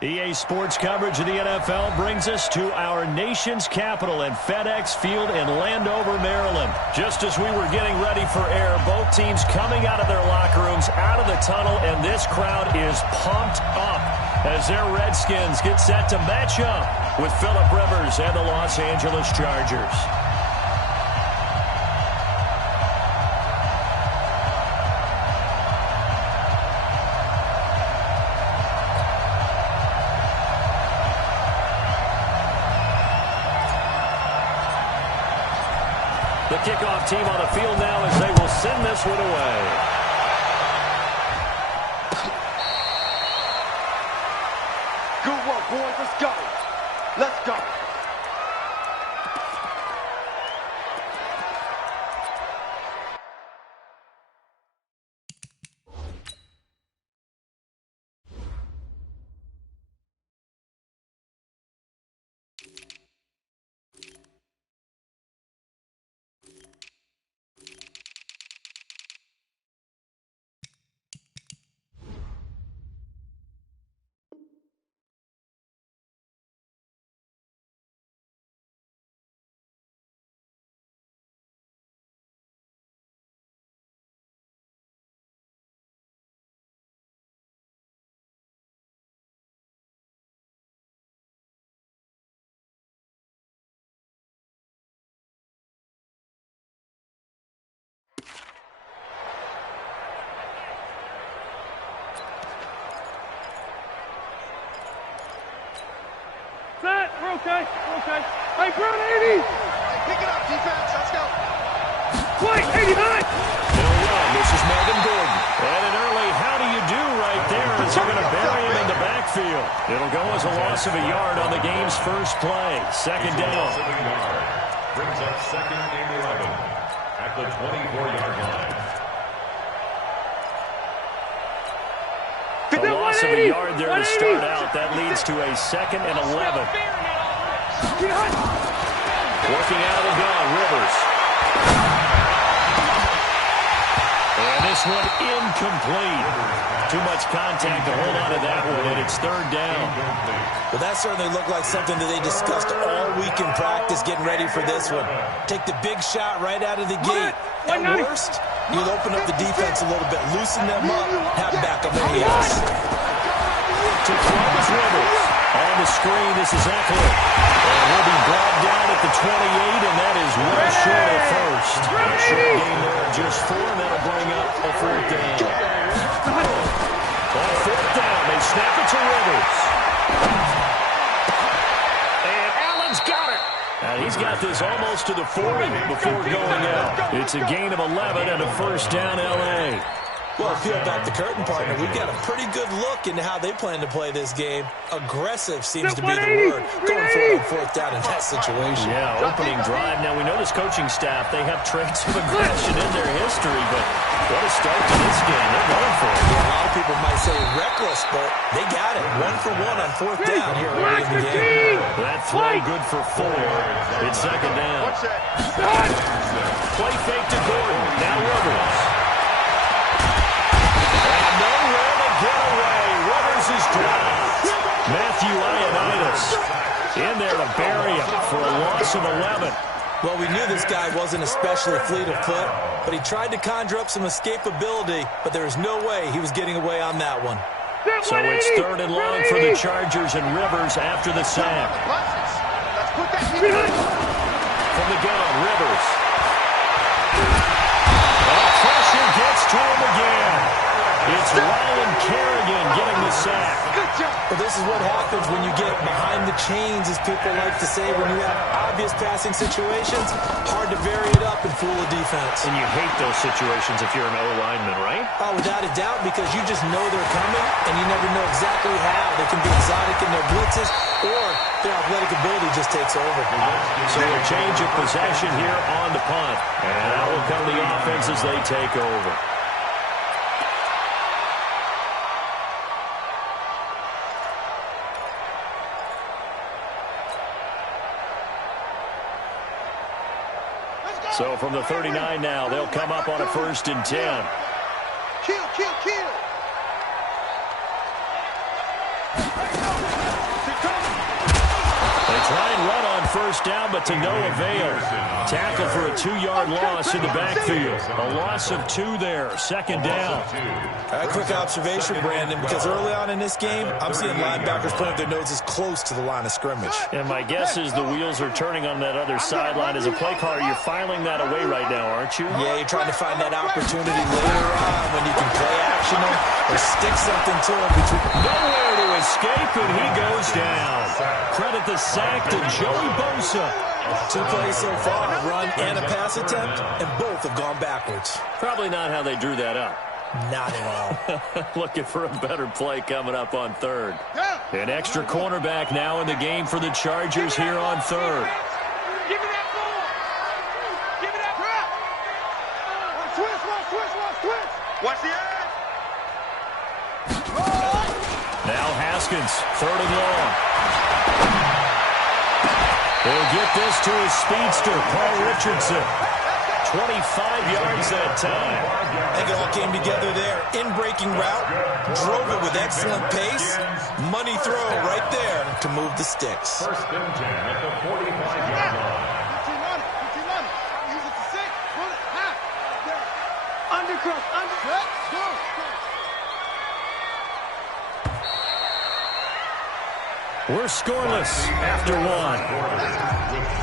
EA Sports coverage of the NFL brings us to our nation's capital in FedEx Field in Landover, Maryland. Just as we were getting ready for air, both teams coming out of their locker rooms, out of the tunnel, and this crowd is pumped up as their Redskins get set to match up with Phillip Rivers and the Los Angeles Chargers. The kickoff team on the field now as they will send this one away. Good work, boys. Let's go. Let's go. Set, we're okay, we're okay. Hey, Brown 80! Pick it up, defense, let's go. Wait, 89! They'll run, this is Melvin Gordon. And an early how do you do right there as they're going to bury him in the backfield. It'll go as a loss of a yard on the game's first play. Second down. Brings up second and 11 at the 24-yard line. A loss of a yard there to start out. That leads to a second and 11. Working out of the gun, Rivers. And this one incomplete. Too much contact to hold on to that one, and it's third down. Well, that certainly looked like something that they discussed all week in practice, getting ready for this one. Take the big shot right out of the gate. At worst, you'll open up the defense a little bit, loosen them up, have backup chaos. To close Rivers. On the screen, this is Eckler. And he'll be brought down at the 28, and that is well short of first. A short game there of just 4, and that'll bring up a fourth down. On fourth down, they snap it to Rivers. And Allen's got it. And he's got this almost to the 40 before going out. It's a gain of 11 and a first down, L.A. Well, peel back the curtain, partner. We've got a pretty good look into how they plan to play this game. Aggressive seems to be the word. Going for it on fourth down in that situation. Yeah, opening drive. Now, we know this coaching staff, they have traits of aggression in their history, but what a start to this game. They're going for it. Yeah, a lot of people might say reckless, but they got it. 1 for 1 on fourth down here early in the game. That throw good for 4. It's second down. Play fake to Gordon. Now Rivers. Is dropped. Matthew Ioannidis in there to bury him for a loss of 11. Well, we knew this guy wasn't especially fleet of foot, but he tried to conjure up some escapability, but there was no way he was getting away on that one. So it's third and long for the Chargers and Rivers after the sack. From the gun, Rivers. And pressure gets to him again. It's Ryan Kerrigan getting the sack. Well, this is what happens when you get behind the chains, as people like to say, when you have obvious passing situations. Hard to vary it up and fool a defense. And you hate those situations if you're an O-lineman, right? Oh, without a doubt, because you just know they're coming, and you never know exactly how. They can be exotic in their blitzes, or their athletic ability just takes over. So a change of possession here on the punt. And out will come the offense as they take over. So from the 39 now, they'll come up on a 1st and 10. Kill, kill, kill. first down, but to no avail. Tackle for a 2-yard loss in the backfield. A loss of 2 there. Second down. A quick observation, Brandon, because early on in this game, I'm seeing linebackers putting their noses close to the line of scrimmage. And my guess is the wheels are turning on that other sideline. As a play caller, you're filing that away right now, aren't you? Yeah, you're trying to find that opportunity later on when you can play action him or stick something to him between. Nowhere to escape, and he goes down. Credit the sack to Joey Bosa. 2 plays so far, a run and a pass attempt, and both have gone backwards. Probably not how they drew that up. Not at all. Looking for a better play coming up on third. An extra cornerback now in the game for the Chargers here on third. Give me that ball. Give me that ball. Twist. Watch the edge. Now Haskins, 3rd and long. He'll get this to his speedster, Paul Richardson. 25 yards that time. I think it all came together there. In-breaking route, drove it with excellent pace. Money throw right there to move the sticks. First and 10 at the 45-yard line. Use it to 6. Put it half. Undercut. Go. We're scoreless after 1. With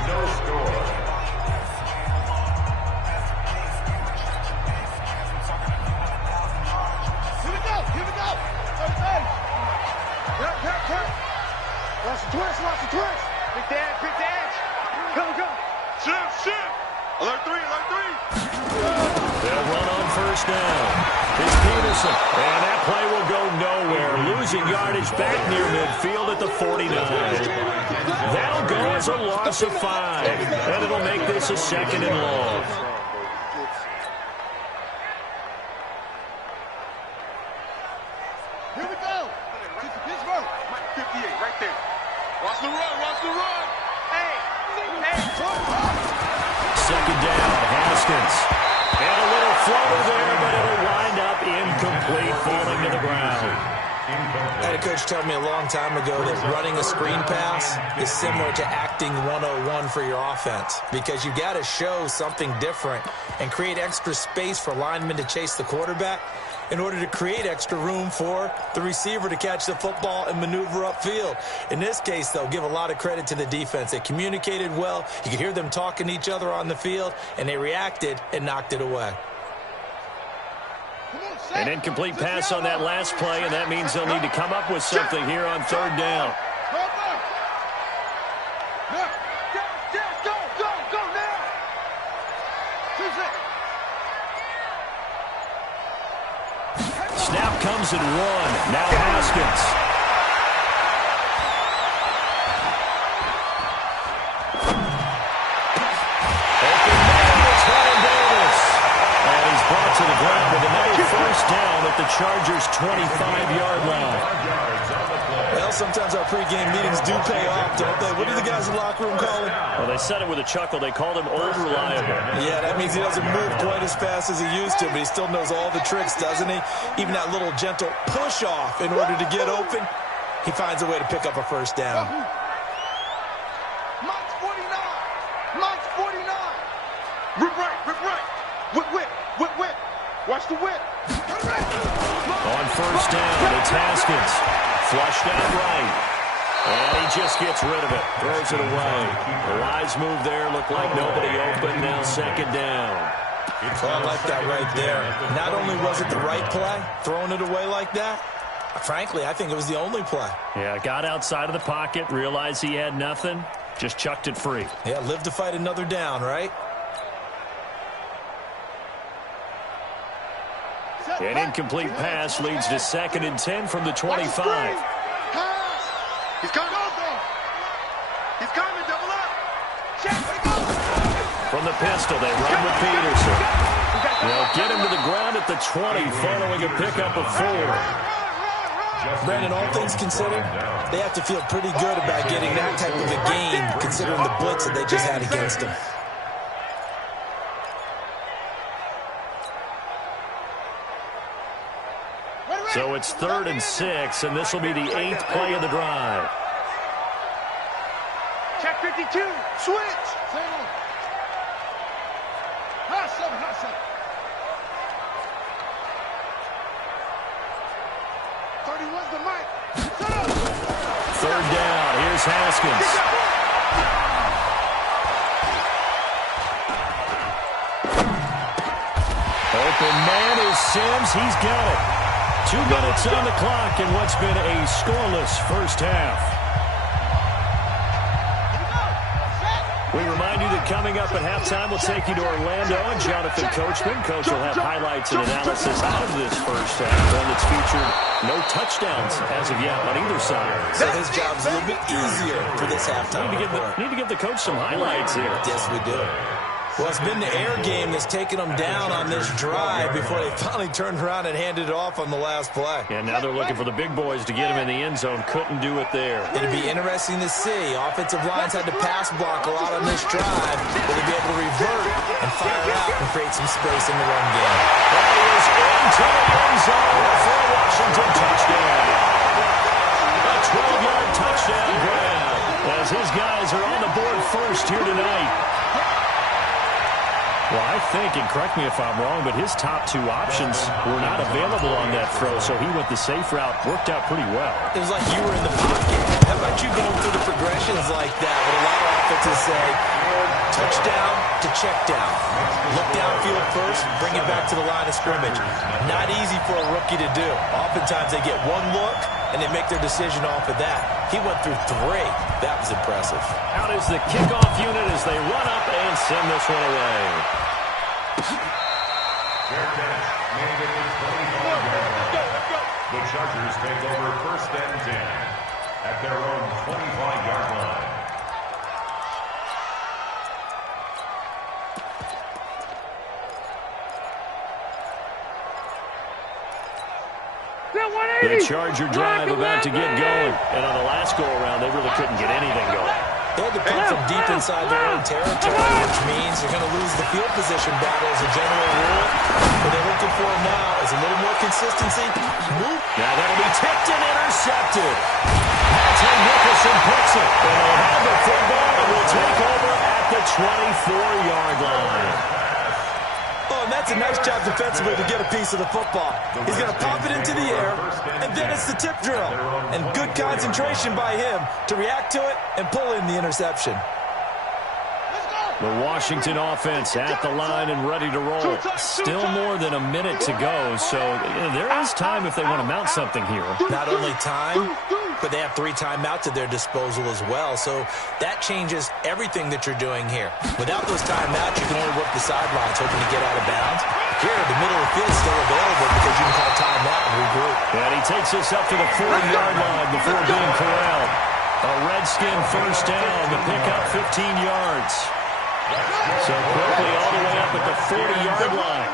no score. Here we go. Watch the twist. Big dash. Go. Shift. Alert 3. They'll run on first down. It's Peterson. And that play will go nowhere. Losing yardage back near midfield at the 49. That'll go as a loss of 5. And it'll make this a 2nd and long. Here we go. Pittsburgh. 58 right there. Watch the run. Hey. 2nd down, Haskins. And a little floater there, but it'll wind up incomplete, falling to the ground. I had a coach tell me a long time ago that running a screen pass is similar to acting 101 for your offense, because you got to show something different and create extra space for linemen to chase the quarterback in order to create extra room for the receiver to catch the football and maneuver upfield. In this case, though, give a lot of credit to the defense. They communicated well. You could hear them talking to each other on the field, and they reacted and knocked it away. An incomplete pass on that last play, and that means they'll need to come up with something here on 3rd down. Go now. Snap comes at 1. Now Haskins. Open man, it's Ryan Davis. And he's brought to the ground with another first down at the Chargers' 25-yard line. Well, sometimes our pregame meetings do pay off, don't they? What do the guys in the locker room call him? Well, they said it with a chuckle. They called him old reliable. Yeah, that means he doesn't move quite as fast as he used to, but he still knows all the tricks, doesn't he? Even that little gentle push-off in order to get open, he finds a way to pick up a first down. Mike's 49. Rip right. Whip. Watch the whip. On first down, it's Haskins. Flushed out right. And he just gets rid of it. Throws it away. The wise move there. Looked like nobody open. Now 2nd down. Oh, I like that right there. Not only was it the right play, throwing it away like that, frankly, I think it was the only play. Yeah, got outside of the pocket, realized he had nothing, just chucked it free. Yeah, live to fight another down, right? An incomplete pass leads to 2nd and 10 from the 25. He's coming. Double up. From the pistol, they run with Peterson. They'll get him to the ground at the 20 following a pickup of 4. Brandon, all things considered, they have to feel pretty good about getting that type of a gain, considering the blitz that they just had against them. So it's 3rd and 6, and this will be the 8th play of the drive. Check 52. Switch. Settle. Hot 7, hot 7. 31's the mic. Shut up. Third down. Here's Haskins. Open man is Sims. He's got it. 2 minutes on the clock in what's been a scoreless first half. We remind you that coming up at halftime, we'll take you to Orlando and Jonathan Coachman. Coach will have highlights and analysis out of this first half. One that's featured no touchdowns as of yet on either side. So his job's a little bit easier for this halftime. Need to give the coach some highlights here. Yes, we do. Well, it's been the air game that's taken them down on this drive before they finally turned around and handed it off on the last play. And now they're looking for the big boys to get him in the end zone. Couldn't do it there. It'll be interesting to see. Offensive lines had to pass block a lot on this drive. Will they be able to revert and fire out and create some space in the run game? That is into the end zone for a Washington touchdown. A 12-yard touchdown grab as his guys are on the board first here tonight. Well, I think, and correct me if I'm wrong, but his top 2 options were not available on that throw, so he went the safe route. Worked out pretty well. It was like you were in the pocket. How about you going through the progressions like that? What a lot of offenses say, touchdown to check down. Look downfield first, bring it back to the line of scrimmage. Not easy for a rookie to do. Oftentimes they get one look, and they make their decision off of that. He went through 3. That was impressive. Out is the kickoff unit as they run up and send this one away. Fair catch, made at the 25-yard line. The Chargers take over 1st and 10 at their own 25-yard line. The Charger drive about to get going. And on the last go-around, they really couldn't get anything going. They had to come from deep inside their own territory, which means they're going to lose the field position battle as a general rule. What they're looking for now is a little more consistency. Now that'll be tipped and intercepted. Monte Nicholson puts it. And they have the football and will take over at the 24-yard line. Oh, and that's a nice job defensively to get a piece of the football. He's going to pop it into the air, and then it's the tip drill. And good concentration by him to react to it and pull in the interception. The Washington offense at the line and ready to roll. Still more than a minute to go, so there is time if they want to mount something here. Not only time, but they have 3 timeouts at their disposal as well, so that changes everything that you're doing here. Without those timeouts, you can only work the sidelines, hoping to get out of bounds. Here, the middle of the field is still available because you can call timeout and regroup. And he takes us up to the 40-yard line before being corralled. A Redskin first down to pick up 15 yards. So quickly all the way up at the 40-yard line.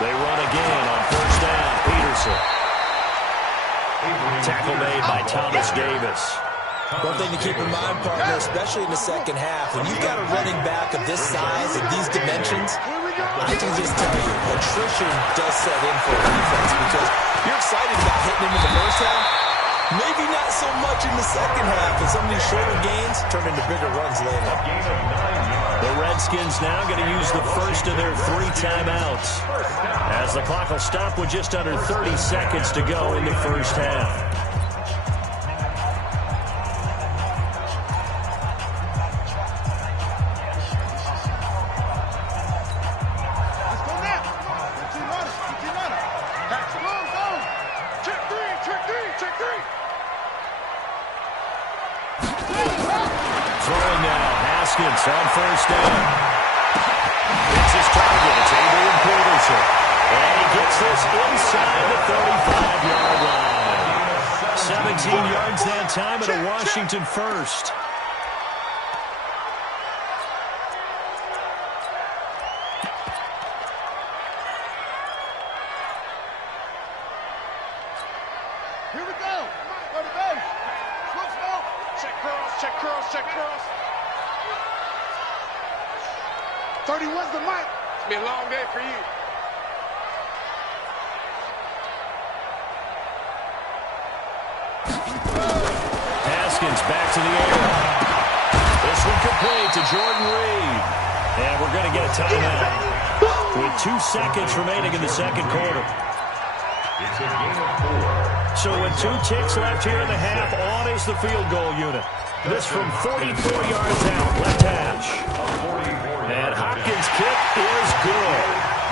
They run again on first down. Peterson. Tackle made by Thomas Davis. One thing to keep in mind, partner, especially in the second half, when you've got a running back of this size and these dimensions, I can just tell you, attrition does set in for a defense because you're excited about hitting him in the first half. Maybe not so much in the second half, and some of these shorter gains turn into bigger runs later. The Redskins now going to use the first of their 3 timeouts, as the clock will stop with just under 30 seconds to go in the first half. On first down. It's his target. It's Adrian Peterson. And he gets this inside the 35-yard line. 17 yards that time at a Washington first. Here we go. Go to base. Slow, slow. Check cross, check cross, check cross. 31's the mic. It's been a long day for you. Pass Haskins back to the air. This one complete to Jordan Reed. And we're going to get a timeout with 2 seconds remaining in the second quarter. It's a game of 4. So with 2 ticks left here in the half, on is the field goal unit. This from 44 yards out, left hash. And Hopkins' kick is good.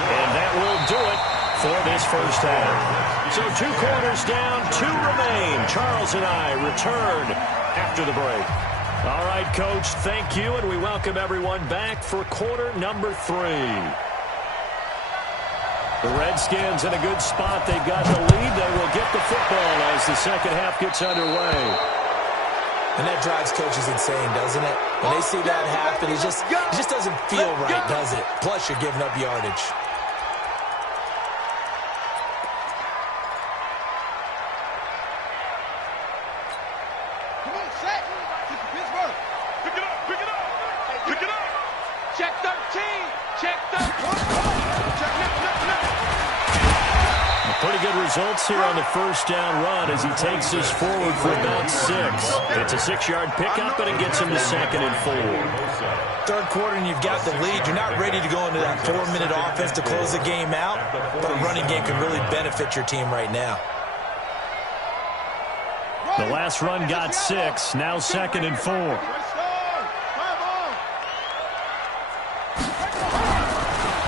And that will do it for this first half. So 2 quarters down, 2 remain. Charles and I return after the break. All right, Coach, thank you, and we welcome everyone back for quarter number 3. The Redskins in a good spot. They've got the lead. They will get the football as the second half gets underway. And that drives coaches insane, doesn't it? When they see that happen, it just doesn't feel right, does it? Plus, you're giving up yardage. Come on, set. Pittsburgh. Pick it up, pick it up. Pick it up. Check 13. Check 13. Check no. Pretty good results here on the first down run as he takes us forward for about 6. It's a 6-yard pickup, and it gets him to 2nd and 4. Third quarter, and you've got the lead. You're not ready to go into that 4-minute offense to close the game out, but a running game can really benefit your team right now. The last run got 6, now 2nd and 4.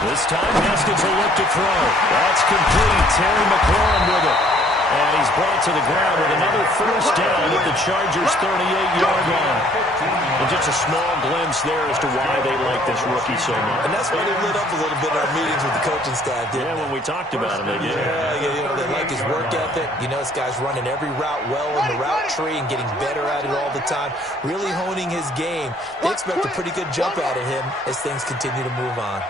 This time, Haskins will look to throw. That's complete. Terry McLaurin with it. And he's brought to the ground with another first down at the Chargers' 38-yard line. And just a small glimpse there as to why they like this rookie so much. And that's why they lit up a little bit in our meetings with the coaching staff, didn't when we talked about him, they did. Yeah, they like his work ethic. You know, this guy's running every route well in the route tree and getting better at it all the time, really honing his game. They expect a pretty good jump out of him as things continue to move on.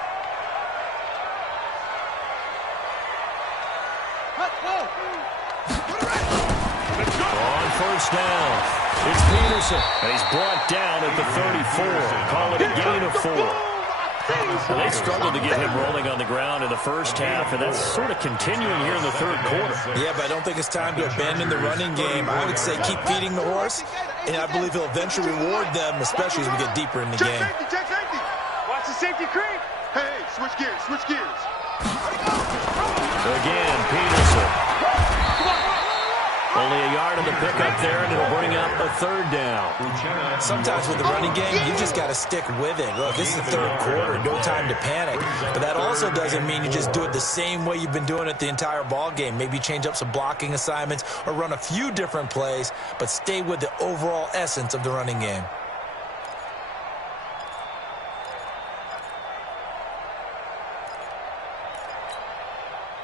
First down. It's Peterson, and he's brought down at the 34. Call it a gain of 4. Well, they struggled to get him rolling on the ground in the first half, and that's sort of continuing here in the third quarter. Yeah, but I don't think it's time to abandon the running game. I would say keep feeding the horse, and I believe he'll eventually reward them, especially as we get deeper in the game. Check safety. Watch the safety creep. Hey, switch gears, switch gears. Again, Peterson. Only a yard on the pickup there, and it'll bring up a third down. Sometimes with the running game, you just got to stick with it. Look, this is the third quarter, no time to panic. But that also doesn't mean you just do it the same way you've been doing it the entire ball game. Maybe change up some blocking assignments or run a few different plays, but stay with the overall essence of the running game.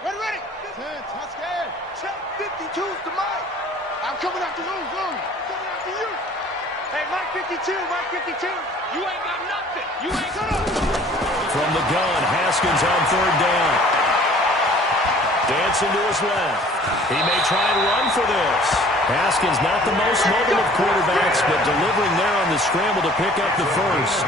Ready. 10, touchdown. Check 52's the mic. I'm coming after you, Coming after you. Hey, Mike 52, Mike 52. You ain't got nothing. You ain't got nothing. From the gun, Haskins on third down. Dancing to his left. He may try and run for this. Haskins not the most mobile of quarterbacks, but delivering there on the scramble to pick up the first.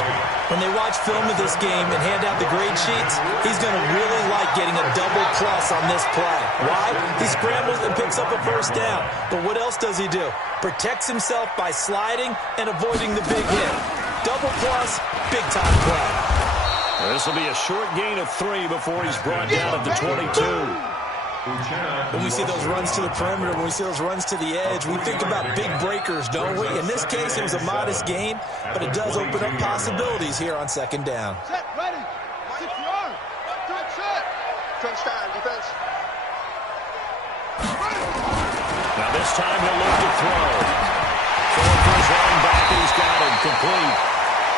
When they watch film of this game and hand out the grade sheets, he's going to really like getting a double plus on this play. Why? He scrambles and picks up a first down. But what else does he do? Protects himself by sliding and avoiding the big hit. Double plus, big-time play. This will be a short gain of 3 before he's brought down at the 22. When we see those runs to the perimeter, when we see those runs to the edge, we think about big breakers, don't we? In this case, it was a modest gain, but it does open up possibilities here on second down. Set, ready. 6 yards. Good set. Crunch time, defense. Now this time he'll look to throw. Throwing for his running back, and he's got him complete.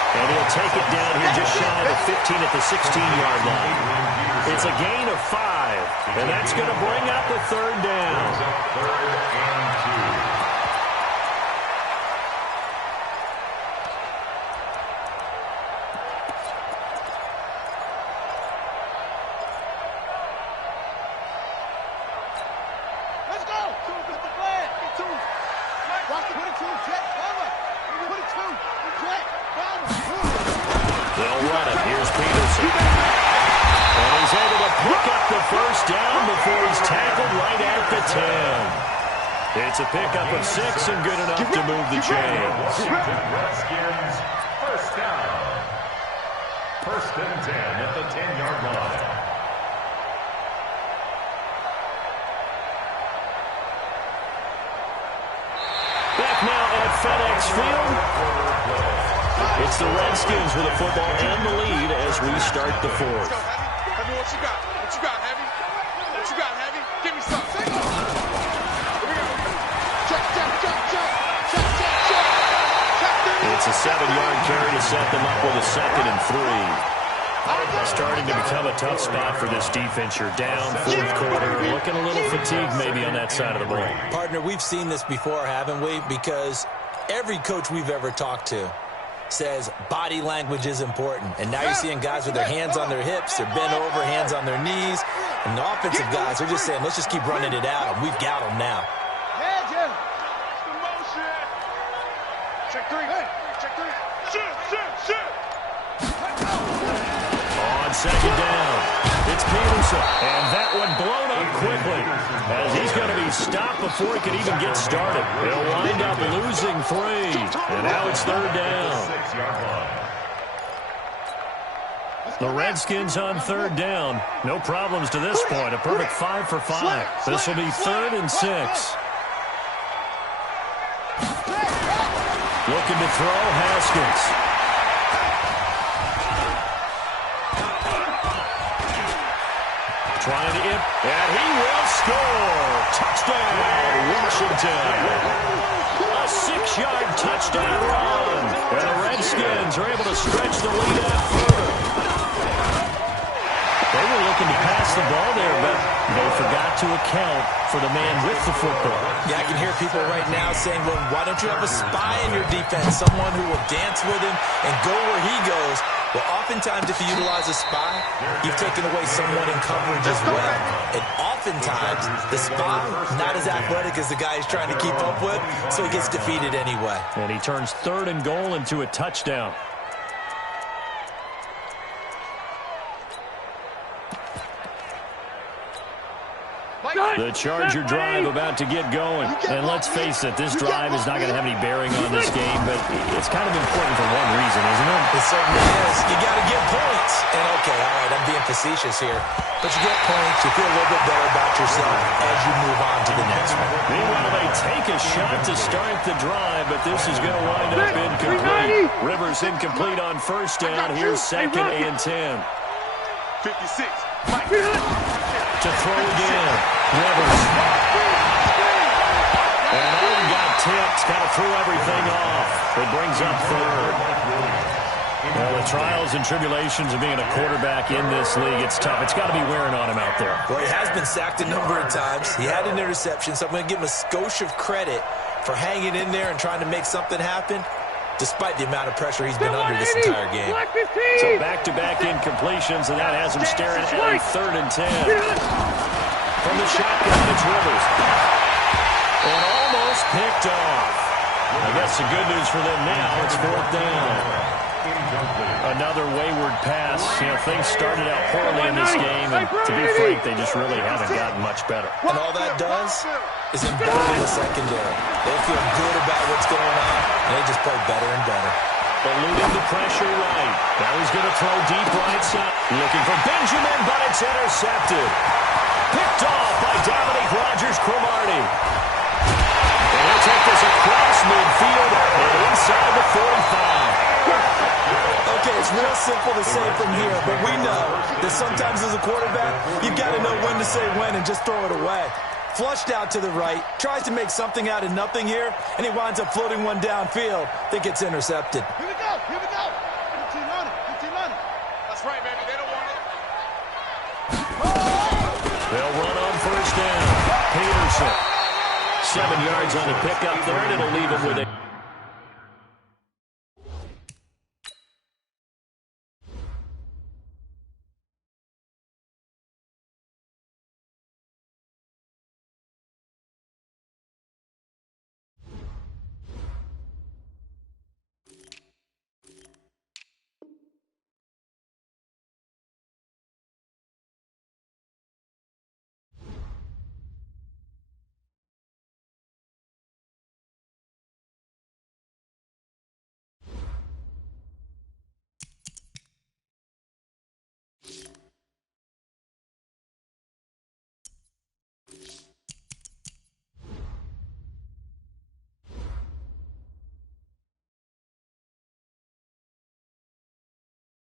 And he'll take it down here just shy of the 15 at the 16-yard line. It's a gain of 5, and that's going to bring up a third down. Let's go. Get the flag. Get 2. Watch the 22. Jet, cover. 22. Jet, cover. They'll run it. Here's Peterson. And he's able to pick up the first down before he's tackled right at the 10. It's a pickup of 6 and good enough to move the chains. Redskins, first down. First and 10 at the 10-yard line. Back now at FedEx Field. It's the Redskins with the football and the lead as we start the fourth. Heavy, what you got? What you got, Heavy? What you got, Heavy? Give me something. Here we go. Check. It's a 7-yard carry to set them up with a 2nd and 3. Starting to become a tough spot for this defense. You're down, fourth quarter, looking a little fatigued maybe on that side of the ball. Partner, we've seen this before, haven't we? Because every coach we've ever talked to says body language is important. And now you're seeing guys with their hands on their hips, they're bent over, hands on their knees. And the offensive guys, they're just saying, let's just keep running it out. And we've got them now. Check 3. Check 3. Shoot. On 2nd down, it's Peterson. And that one blown up quickly as he's going to be stopped before he can even get started. He'll wind up losing 3. And now it's 3rd down. The Redskins on 3rd down. No problems to this point. A perfect 5 for 5. This will be 3rd and 6. Looking to throw, Haskins. Trying to hit, and he will score. Touchdown, Washington. A 6-yard touchdown run. And the Redskins are able to stretch the lead out further. They were looking to pass the ball there, but they forgot to account for the man with the football. Yeah, I can hear people right now saying, well, why don't you have a spy in your defense, someone who will dance with him and go where he goes? Well, oftentimes if you utilize a spy, you've taken away someone in coverage as well. And oftentimes, the spy, not as athletic as the guy he's trying to keep up with, so he gets defeated anyway. And he turns 3rd and goal into a touchdown. The Charger drive about to get going. And let's face it, this drive is not going to have any bearing on this game, but it's kind of important for one reason, isn't it? It certainly is. You got to get points. And okay, all right, I'm being facetious here. But you get points, you feel a little bit better about yourself as you move on to the next one. Meanwhile, they take a shot to start the drive, but this is going to wind up incomplete. Rivers incomplete on 1st down. Here's 2nd and 10. 56. To throw again. Rivers. And Allen got tipped. Got to throw everything off. It brings up 3rd. Well, the trials and tribulations of being a quarterback in this league, it's tough. It's got to be wearing on him out there. Well, he has been sacked a number of times. He had an interception, so I'm going to give him a skosh of credit for hanging in there and trying to make something happen, despite the amount of pressure he's been under this entire game. So back-to-back incompletions, and that has him staring at a 3rd and 10. From the shotgun, it's Rivers. And almost picked off. I guess the good news for them now, it's 4th down. Another wayward pass. You know, things started out poorly in this game, and to be frank, they just really haven't gotten much better. And all that does is embolden the secondary. They feel good about what's going on, and they just play better and better. Eluding the pressure right. Now he's going to throw deep right side. Looking for Benjamin, but it's intercepted. Picked off by Dominique Rodgers-Cromartie. And he'll take this across midfield and inside the 45. Okay, it's real simple to say from here, but we know that sometimes as a quarterback, you've got to know when to say when and just throw it away. Flushed out to the right, tries to make something out of nothing here, and he winds up floating one downfield that gets intercepted. Here we go. 15 on it. That's right, baby. They don't want it. They'll run on 1st down. Peterson. 7 yards on the pickup there, and it'll leave him with a